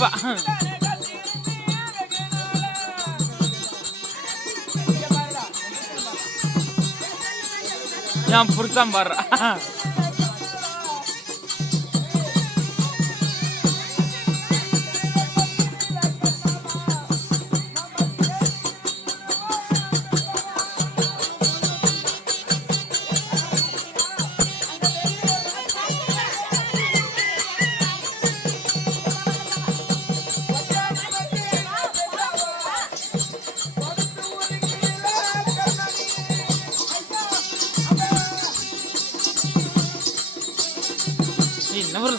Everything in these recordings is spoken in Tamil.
கண்டிப்பா என் புருஷன் பாடுற என்ன வரல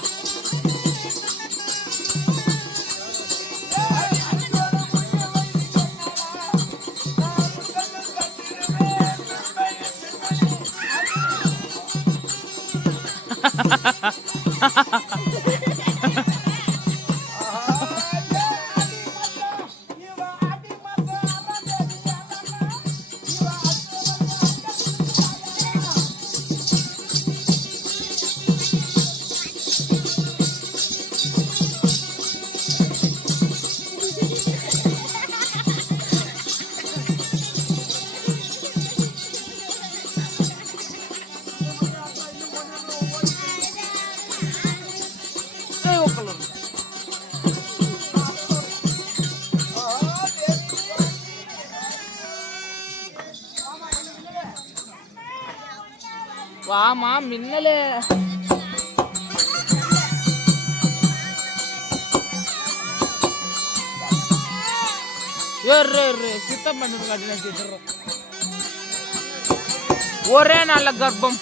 வாமா மின்னலே சுத்தம் பண்ணு காட்டின திட்டுறோம் ஒரே நல்ல கர்ப்பம்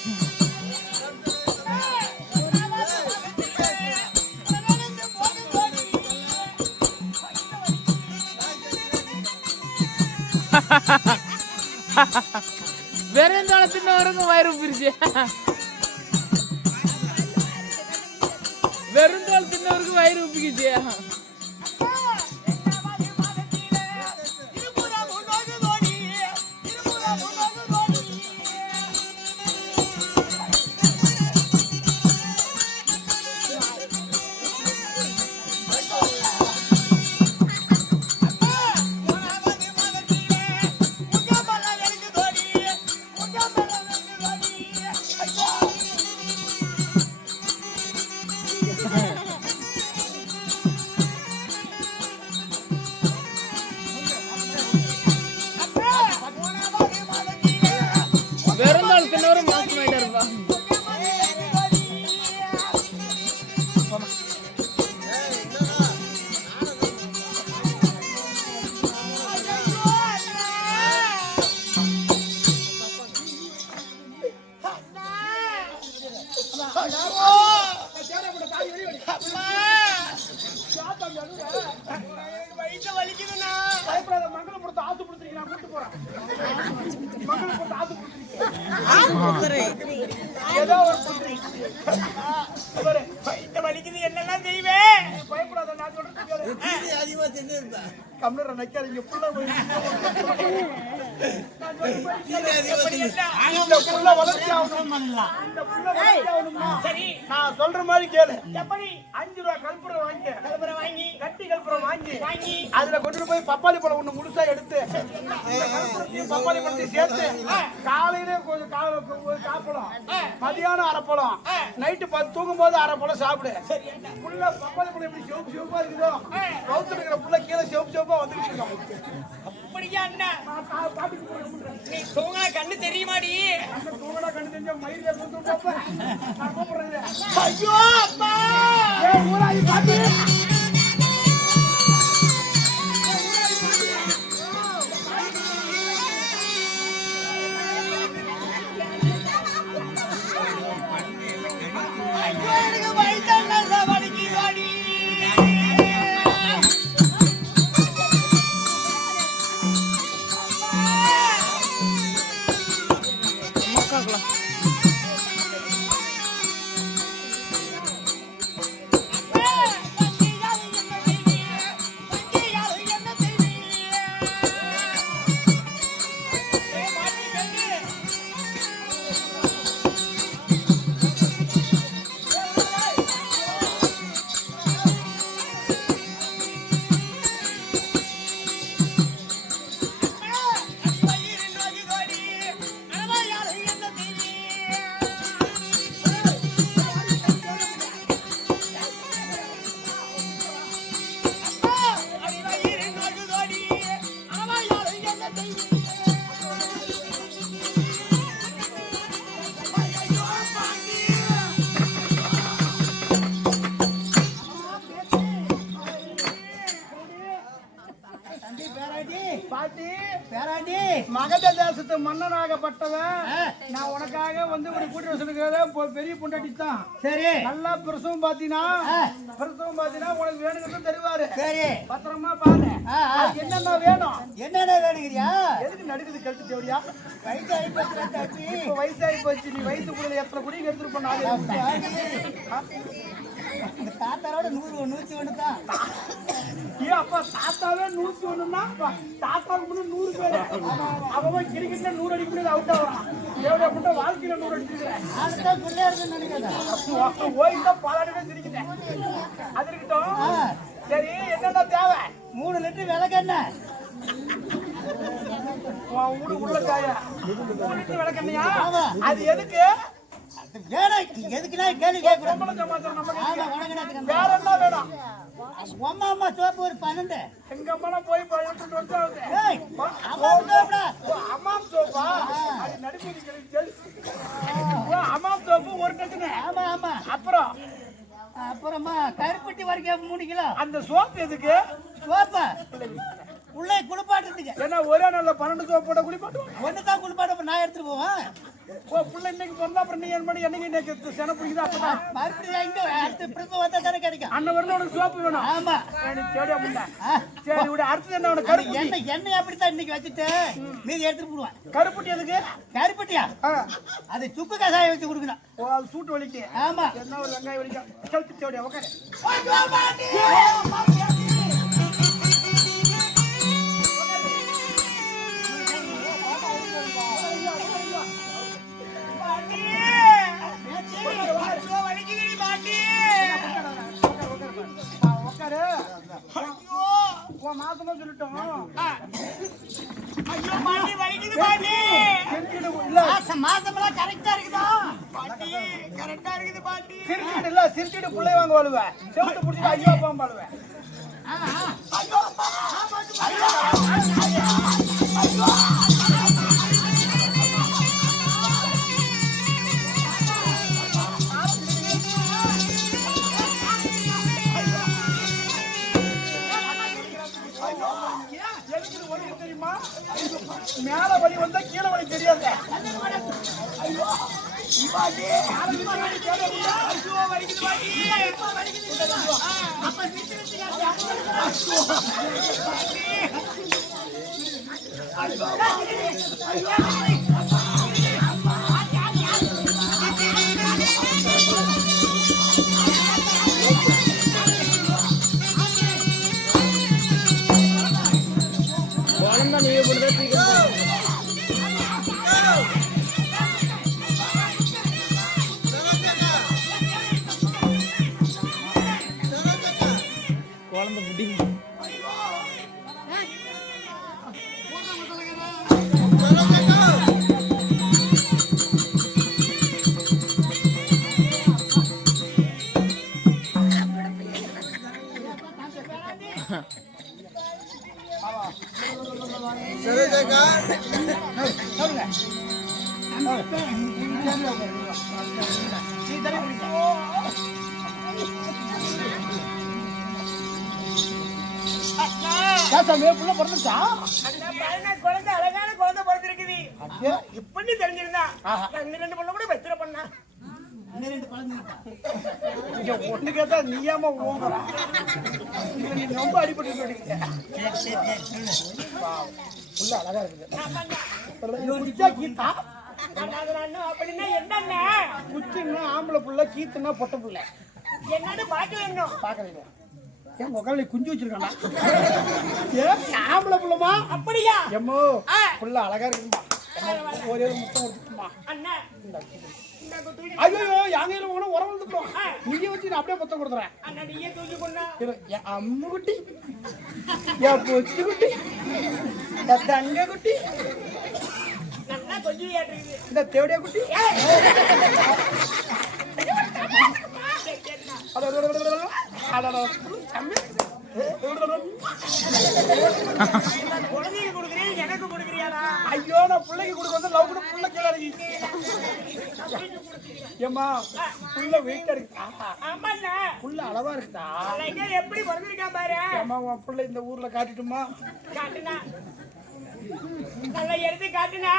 வெறுந்தாலும் தின்னவருக்கும் வயிறு உப்பிருச்சு வெறுந்தாலும் தின்னவருக்கும் வயிறு உப்பிக்குச்சு வெறுந்தாள் தின்னவரும் மாசமாயிட்டா இருப்பா வலிக்குது என்னெல்லாம் செய்வேன் பயப்படாத நான் சொல்றேன் நான் சொல்ற மாதிரி கேளு. எப்படி 5 ரூபாய் கல்புரம் வாங்கி கட்டி கல்புரம் வாங்கி அதுல கொண்டு போய் பப்பாளி பழம் ஒண்ணு முழுசா எடுத்து பப்பாளி பழத்தை சேர்த்து காலையில கொஞ்சம் சாப்பிடும், மதியானம் அரைப்பழம், நைட்டு தூங்கும் போது அரைப்பழம் சாப்பிடு. புள்ள பப்பாளி பழம் எப்படி சிவப்பு சிவப்பா இருக்குதோ கவுத்து இருக்கிற புள்ள கீழே சிவப்பு சிவப்பா வந்துட்டு இருக்கோம். அப்படியா அண்ணா? நீ தூங்கினா கண்ணு தெரியுமாடி? தூங்கினா கண்ணு தெரிஞ்ச மயில் நான் கூப்பிடுறது. ஐயோ அப்பா ஊராடி பாத்து தேசத்து மன்னனாகப்பட்டவன் நான் உனக்காக வந்து ஒரு கூட்டி வசனுக்கு பெரிய பொண்டாட்டி தான். சரி, நல்லா பிரசவம் பாத்தீங்கன்னா உனக்கு வேணுங்கிறது தருவாரு. சரி, பத்திரமா பாரு. என்னென்ன வேணும், என்னென்ன வேணுங்கிறியா? எதுக்கு நடுக்குது கழுத்து தேவையா? வயசாகி போச்சு. நீ வயசு கூட எத்தனை குடி எடுத்துட்டு போனாலும் தாத்தாரோட 100 தான். ஏன் அப்பா தாத்தாவே 101ன்னா தாத்தாவுக்கு முன்ன 100 பேர். அவன் கிரிக்கெட்ல 100 அடிக்க முடியாது, அவுட் ஆவான். எவ்வளவு முட்டை வாழ்க்கையில 100 அடிச்சிருக்கேன். அதுதான் பிள்ளையாருன்னு நினைக்கிறேன். ஓய்ந்தா பாலாடவே சிரிக்கிறேன். அது இருக்கட்டும். சரி, என்னென்ன தேவை? 3 லிட்டர் விளக்கெண்ணெய். உள்ள காயா 3 லிட்டர் விளக்கெண்ணையா? அது எதுக்கு? எதுக்குன்னா கேள்வி கேட்கிறோம். வேற என்ன வேணும்? அம்மா சோப்பு ஒரு 12. எங்க அம்மா போய் 12 வருஷம் ஆகுது. அம்மா சோப்பா? அது நடுப்பு அம்மா சோப்பு ஒரு டஜன். ஆமா ஆமா. அப்புறமா கருப்பட்டி வரைக்கும் 3 கிலோ. அந்த சோப்பு எதுக்கு? சோப்பா உள்ளே குளிப்பாட்டுறதுக்கு. ஏன்னா ஒரே நாள்ல 12 சோப்பு போட குளிப்பாட்டுவோம். ஒன்று தான் குளிப்பாட்ட நான் எடுத்துட்டு போவேன். புள்ள இன்னைக்கு பிறந்தா அப்புறம் நீ என்ன பண்ணி என்னைக்கு சென பிடிக்குதா? அப்பதான் மறுபடியும் இங்க அடுத்த பிரசவம் வந்தா தானே கிடைக்கும். அண்ணன் வரல உனக்கு சோப்பு வேணும். ஆமா, எனக்கு தேடி அப்படின்னா சரி விட. அடுத்தது என்ன? உனக்கு கருப்பு எண்ணெய் அப்படித்தான் இன்னைக்கு வச்சுட்டு மீதி எடுத்துட்டு போடுவேன். கருப்பட்டி எதுக்கு? கருப்பட்டியா? அது சுக்கு கசாயம் வச்சு கொடுக்கணும். ஓ, அது சூட்டு வலிக்கு. ஆமா, என்ன ஒரு வெங்காயம் வலிக்கும். கழுத்து தேடி உட்காரு. மாசமா சொல்லிட்டோம். ஐயோ பாட்டி வலிக்குது பாட்டி. மாசமெல்லாம் கரெக்டா இருக்குதா பாட்டி? கரெக்டா இருக்குது பாட்டி. சிரிச்சிட்டு இல்ல, சிரிச்சிட்டு புள்ளை வாங்க வாழுவ. செவுத்து புடிச்சிட்டு ஐயோ அப்பா வாழுவ. ஐயோ அப்பா, ஐயோ ஐயோ. மேல வலி வந்தா கீழே வலி தெரியாது. ஐயோ இவாடி ஐயோ வலிக்குது பாட்டி. எப்ப வலிக்குது? அப்ப நிறுத்தி குழந்தை நீ குழந்தை முடியும். குழந்தை அழகான குழந்தை பிறந்திருக்குது. இப்படி தெரிஞ்சிருந்தா 2 பொண்ணு கூட பெத்திர பண்ணா. ஒண்ணு கேட்டா நீயாம நீ ரொம்ப அடிபட்டு அழகா இருக்குது. கீதா அப்படின்னா என்ன? குச்சின்னா ஆம்பளை புள்ள, கீத்துன்னா பொட்டை புள்ள. என்னன்னு பாக்க பாக்க ஏன் முகலை குஞ்சு வச்சிருக்கானா? ஆம்பளை புள்ளமா? அப்படியா? எம்மோ புள்ள அழகா இருக்குமா? ஒரே முத்தம் கொடுத்துமா? ஐயோ யாங்கையில போனா உரம் வந்துட்டோம். நீங்க வச்சு நான் அப்படியே முத்தம் கொடுத்துறேன். அம்மு குட்டி, என் பொச்சு குட்டி, என் தங்க குட்டி, இந்த தேவடியா குட்டி. ஐயோ நான் பிள்ளைக்கு கொடுக்க வந்து லவ் கூட புள்ள கீழே ஏமா புள்ள வெயிட்டா இருக்குதா? புள்ள அளவா இருக்குதா? எப்படி பிறந்திருக்கா பாரு. ஏமா உன் புள்ள இந்த ஊர்ல காட்டிட்டுமா? நல்லா எடுத்து காட்டுனா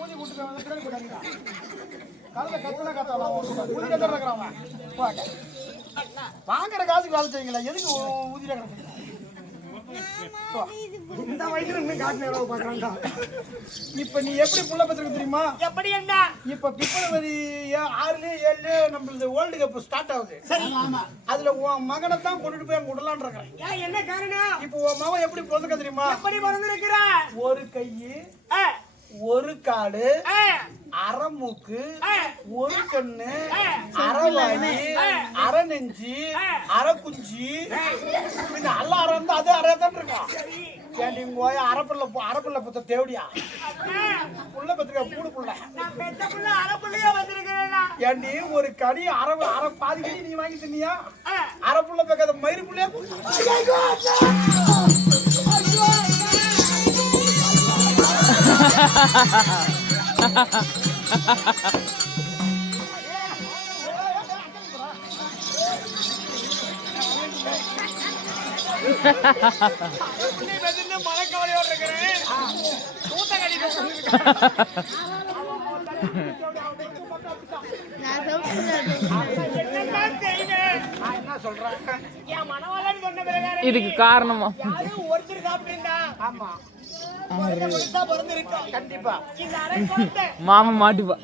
ஊதி விட்டு வாங்குற காசுக்கு வேலை செய்யுங்களா எதுக்கு ஊதியில கிடக்குறீங்க இந்த வயசுல இன்னும் காட்டு எவ்வளவு பாக்குறாங்க இப்ப நீ எப்படி புள்ள பத்திரிக்கை தெரியுமா எப்படி என்ன இப்ப பிப்ரவரி 6 7 நம்மளது வேர்ல்டு கப் ஸ்டார்ட் ஆகுது அதுல உன் மகனை தான் கொண்டுட்டு போய் அங்க விடலான்னு இருக்கிறேன் என்ன காரணம் இப்ப உன் மகன் எப்படி பிறந்துக்க தெரியுமா எப்படி பிறந்திருக்கிற ஒரு கை ஒரு காலு அரை மூக்கு ஒரு கண்ணு அரை வாயி அரை நெஞ்சு அரை குஞ்சு பின்ன அல்ல அரை இருந்தா அது அரையாதான் இருக்கும் ஏன்டி போய் அரைப்புள்ள பத்த தேவடியா புள்ள பத்திரிக்கா பூடு புள்ள ஏன்டி ஒரு கடி அரை பாதி கடி நீ வாங்கி தின்னியா அரை புள்ள பக்காத மயிறு புள்ளையா மனக்கவலையோடு இருக்கிறேன் இதுக்கு காரணமா ஒருத்தர் சாப்பிட்டீங்களா ஆமா கண்டிப்பா மாமா மாட்டிப்பா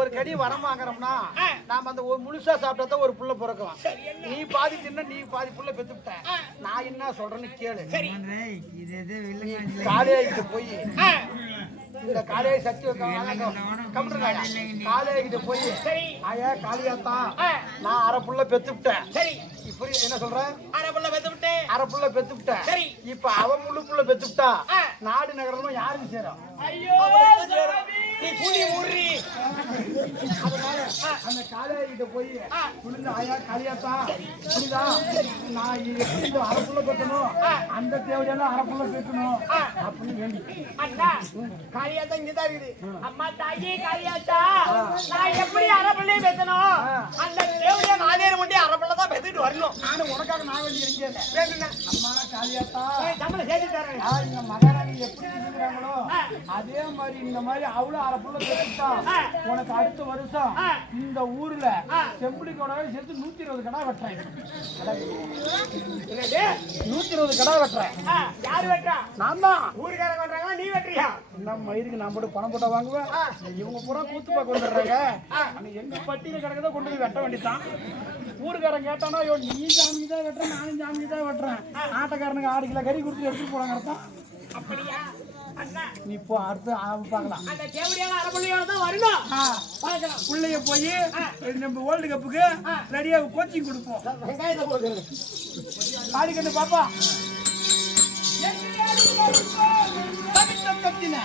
ஒரு கடி வரம் வாங்குறோம்னா நாம அந்த ஒரு முழுசா சாப்பிட்டா ஒரு புள்ள பிறக்கலாம் நீ பாதி தின்ன நீ பாதி புள்ள பெத்துட்ட நான் என்ன சொல்றேன்னு கேளு காலையிட்டு போய் இந்த காலையை சக்தி காலையிட்டு போய் ஆயா காளியாத்தா நான் அரை புள்ள பெத்துட்டேன் இப்படி என்ன சொல்றேன் அரை புள்ள பெத்துட்டேன் இப்ப அவன் முழு புள்ள பெத்துட்டா நாடு நகரமும் யாருக்கு சேரும் அந்த காலையிட்ட போய் ஆயா காளியாத்தா புரியுதா நான் எப்படி இந்த அரை புள்ள பெத்தணும் அந்த தேவையான அரை புள்ள பெத்தணும் அப்படின்னு வேண்டி காளியாத்தா இங்கதான் இருக்குது அம்மா தாயி காளியாத்தா நான் எப்படி அரை புள்ளையும் பெத்தணும் அந்த தேவையான ஆதேர முடி அரை புள்ள தான் பெத்துட்டு வரணும் நானும் உனக்காக நான் வேண்டியிருக்கேன் அம்மா காளியாத்தா நம்மள சேர்த்து தரேன் இந்த மகாராணி எப்படி இருக்கிறாங்களோ அதே மாதிரி இந்த மாதிரி அவ்வளவு அரை புள்ள பெத்துட்டா உனக்கு அடுத்த வருஷம் இந்த ஊர்ல செம்புடி கொடாவை சேர்த்து 120 கடா வெட்டுறேன் 120 கடா வெட்டுறேன் யாரு வெட்டா நான் தான் ஊருக்காரங்க வெட்டுறாங்க நீ வெட்டுறியா நம்ம மயிருக்கு நான் போட்டு பணம் போட்டா வாங்குவேன் இவங்க பூரா கூத்து பார்க்க வந்துடுறாங்க எங்க பட்டியல கிடக்கதான் கொண்டு போய் வெட்ட வேண்டியதான் ஊருக்காரன் கேட்டானா ஐயோ நீ ஜாமி தான் வெட்டுறேன் நானும் ஜாமி தான் வெட்டுறேன் ஆட்டக்காரனுக்கு 6 கிலோ கறி கொடுத்து எடுத்துட்டு போறாங்க அர்த்தம் அப்படியா நீ இப்போ அடுத்து பார்க்கலாம் அந்த தேவடியான அரபுள்ளையோட தான் வரணும் பார்க்கலாம் புள்ளைய போய் நம்ம வேர்ல்டு கப்புக்கு ரெடியா கோச்சிங் கொடுப்போம் வெங்காயத்தை போடுறது பாடி கண்டு பாப்பா கத்தின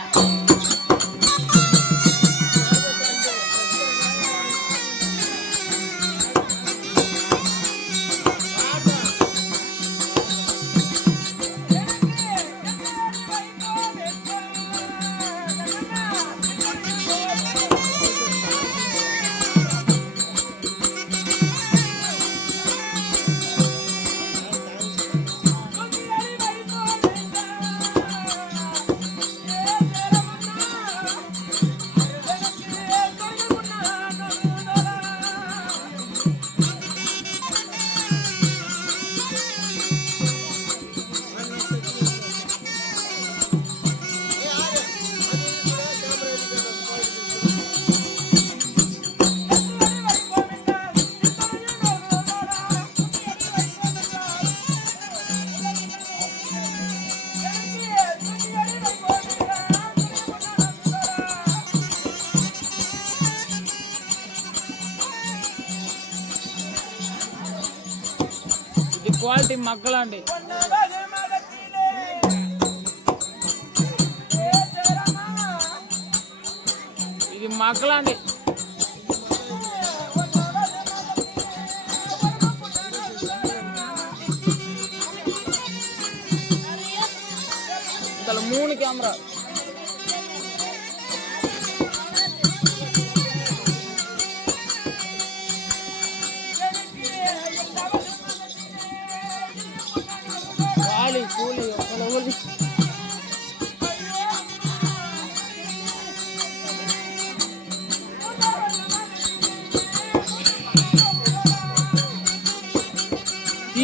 క్వాలిటీ మక్కలండి ఇది మక్కలండి ఇతల 3 కెమెరా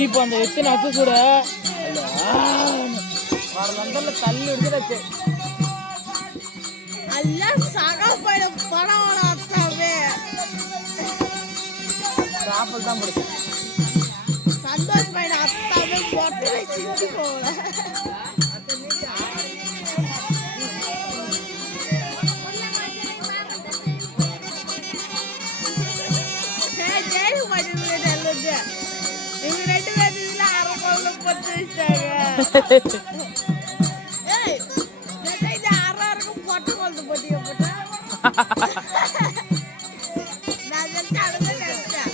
இப்போ அந்த எத்தனை அச்சு கூட వాళ్ళందరిలో తల్లి ఉడికిరచ్చే అల్లా సగపైన పడవడతావే చేపలు தான் முடிச்சு సంతోషమైన అత్తావే పొట్టలు చించుకోవాలి இவங்க 2 பேர்ல அரைக்கொள்ள பத்து அரைக்கும் பொட்டை கொழுத்து போட்டிய போட்டா நான் அடுத்த நினைச்சேன்